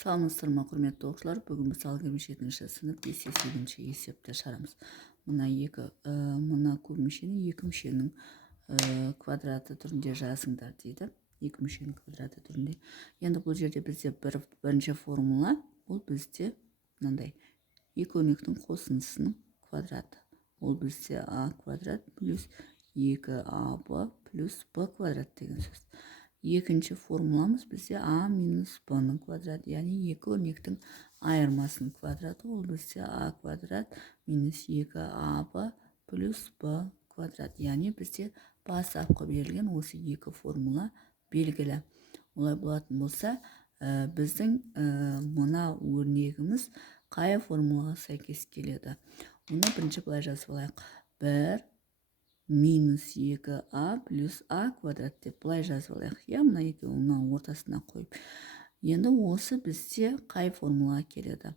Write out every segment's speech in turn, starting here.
Саламатсыздар ма, құрметті оқушылар? Бүгін біз алгебра 7-ші сынып 5-інші есепті шығарамыз. Мына көп мүшені екі мүшенің квадраты түрінде жазыңдар дейді. Екі мүшенің квадраты түрінде. Енді бұл жерде бізде бірінші формула, бұл бізде мынандай екі өрнектің қосындысының квадраты. Ол бізде а квадрат плюс 2аб плюс б квадрат деген сөз. Екінші формуламыз бізде а минус б-ның квадраты, яғни екі өрнектің айырмасының квадраты, ол бізде а квадрат минус 2аб плюс б квадрат. Яғни бізде бастапқы берілген осы екі формула белгілі. Олай болатын болса, біздің мына өрнегіміз қай формулаға сәйкес келеді? Оны бірінші былай жазып алайық. 1 минус 2а плюс а квадрат деп былай жазып алайық. Мына екеуінің ортасына қойып. Енді осы бізде қай формулаға келеді?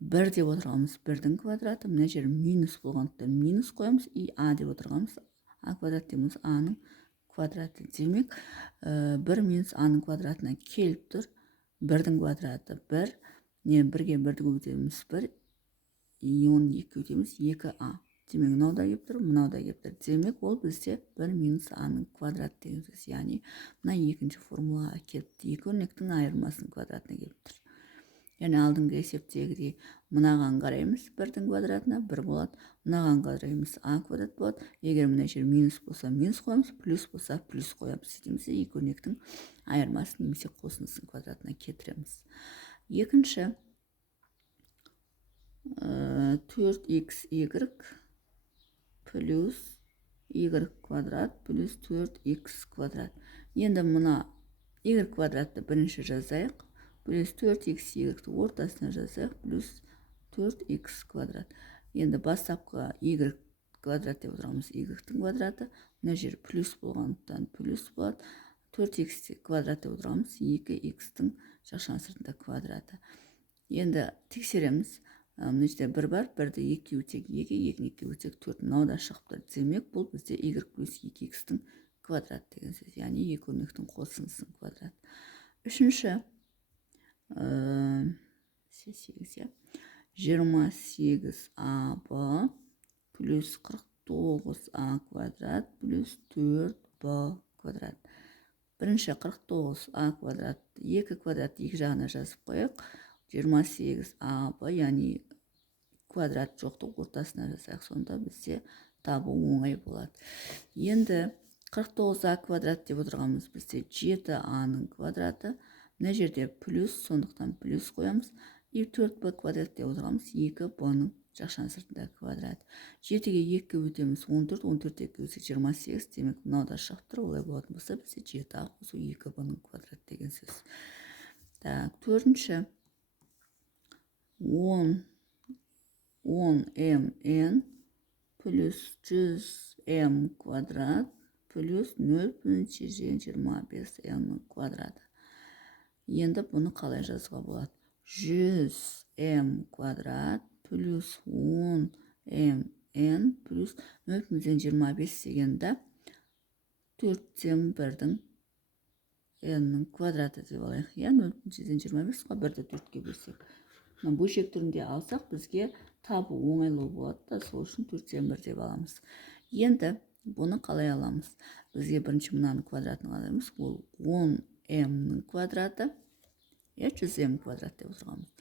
1 деп отырғанымыз 1-дің квадраты, мына жер минус болғандықтан минус қоямыз, и а деп отырғанымыз а квадрат дейміз, а-ның квадраты. Демек, 1 минус а-ның квадратына келіп тұр. 1-дің квадраты 1, бірге 1-ді көбейтеміз 1, и оны 2 көбейтеміз 2а. Демек, мынау да кеп тұр, мынау да кеп тұр. Демек, ол бізде 1 минус а-ның квадрат деген сөз. Яғни, мына екінші формулаға келіпті. Екі өрнектің айырмасының квадратына келіп тұр. Яғни, алдыңғы есептегідей мынаған қараймыз, 1-дің квадратына 1 болады. Мынаған қараймыз, а квадрат болады. Егер мына жер минус болса, минус қоямыз, плюс болса, плюс қоямыз. Сөйтемізде екі өрнектің айырмасын немесе қосындысын квадратына кетіреміз. Екінші, 4xy плюс y квадрат плюс 4x квадрат. Енді мына y квадратты бірінші жазайық. Плюс 4xy ортасына жазайық. Плюс 4x квадрат. Енді бастапқы y квадрат деп отырғанымыз y-тің квадраты. Мына жер плюс болғандықтан плюс болады. 4x квадрат деп отырғанымыз 2x-тің жақшаның сыртында квадраты. Енді тексереміз. Мына жерде 1 бар, 1-ді 2 өтек 2, 2-ні 2 өтек 4, мынау да шығып тұр. Демек, бұл бізде y плюс 2x-тің квадрат деген сөз. Яғни, екі өрнектің қосындысының квадрат. Үшінші, 28аб плюс 49а квадрат плюс 4b квадрат. Бірінші 49а квадрат, 2 квадрат 2 жағына жазып қойық. 28аб, яғни квадрат жоқты ортасына жасайық, сонда бізде табу оңай болады. Енді 49а квадрат деп отырғанымыз бізде 7а-ның квадраты. Мына жерде плюс, сондықтан плюс қоямыз. И 4b квадрат деп отырғанымыз 2b-ның жақшаның сыртында квадрат. 7-ге 2 өтеміз 14, 14-ге 2 өтсе 28, демек мынау да шығып тұр. Олай болатын болса, бізде 7а қосу 2b-ның квадрат деген сөз. Так, төртінші, 10mn плюс 100m квадрат плюс 0,25m квадраты. Енді бұны қалай жазуға болады? 100m квадрат плюс 10mn плюс 0,25 дегенде 4-тен 1-дің n-ның квадраты деп алайық. 0,25 ға 1-ді 4-ке бөлсек. Бөлшек түрінде алсақ, бізге табу оңайлы болады, сол үшін 4-тен 1 деп аламыз. Енді бұны қалай аламыз? Бізге бірінші мынаның квадратын аламыз. Ол 10m-ның квадраты, 100m квадрат деп отырғанымыз.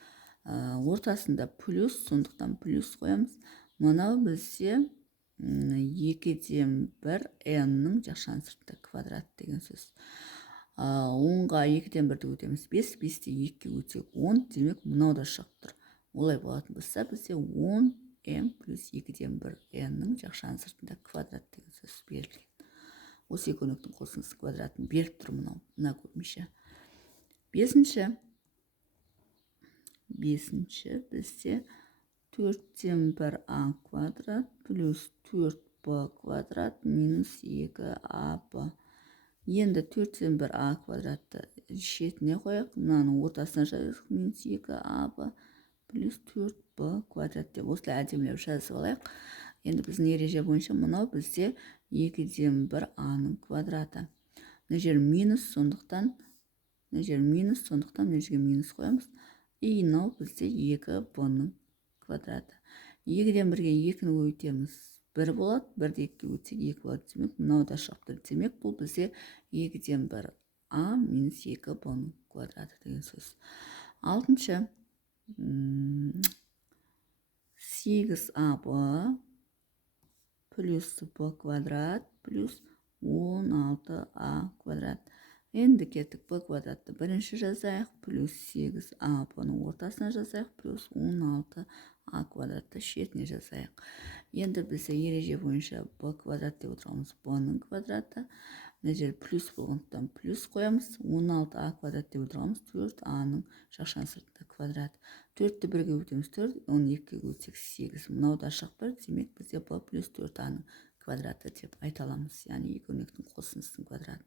Ортасында плюс, сондықтан плюс қоямыз. Мынау бізде 2-ден 1 n-ның жақшаның сыртында квадрат деген сөз. 10-ға 2-ден 1-ді өтеміз 5, 5-те 2 өтек 10, демек мынау да шығып тұр. Олай болатын болса, бізде 10m плюс 2-ден 1 n-ның жақшаның сыртында квадрат деген сөз берілген. Осы екі өрнектің қосындысы квадратын беріп тұр мына көпмеше. Бесінші, бізде 4-тен 1а квадрат плюс 4b квадрат минус 2аб. Енді 4-тен 1а квадратты шетіне қояқ. Мынаның ортасына жазайық. Минус 2аб плюс 4b квадрат деп осылай әдемілеп жазып алайық. Енді біздің ереже бойынша мынау бізде 2-ден 1а-ның квадраты. Мына жер минус, сондықтан мына жерге минус қоямыз. мынау бізде 2b-ның квадраты. 2-ден 1-ге 2-ні көбейтеміз, 1 болады. 1-ді 2-ге көбейтсек 2 болады. Демек, мынау да шығып тұр. Демек, бұл бізде 2-ден 1 а минус 2b-ның квадраты деген сөз. 6-шы 8ab плюс b квадрат плюс 16a квадрат. Енді кеттік, b квадратты бірінші жазайық, плюс 8a-ның ортасына жазайық, плюс 16a квадратты шетіне жазайық. Енді бізде ереже бойынша b квадрат деп отырамыз, b-ның квадраты. Мына жер плюс болғандықтан плюс қоямыз, 16a квадрат деп отырамыз, 4a-ның шақшаның сыртында квадрат. 4-ті 1-ге өтеміз 4, 12-ге өтсек 8. Мынау да шықпыр, демек бізде b плюс 4a-ның квадраты деп айта аламыз. Яғни екі өрнектің қосындысының квадраты.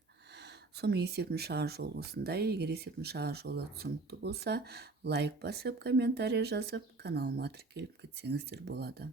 Сонымен есептің шығар жолы осындай. Егер есептің шығар жолы түсінікті болса, лайк басып, комментарий жазып, каналыма тіркеліп кетсеңіздер болады.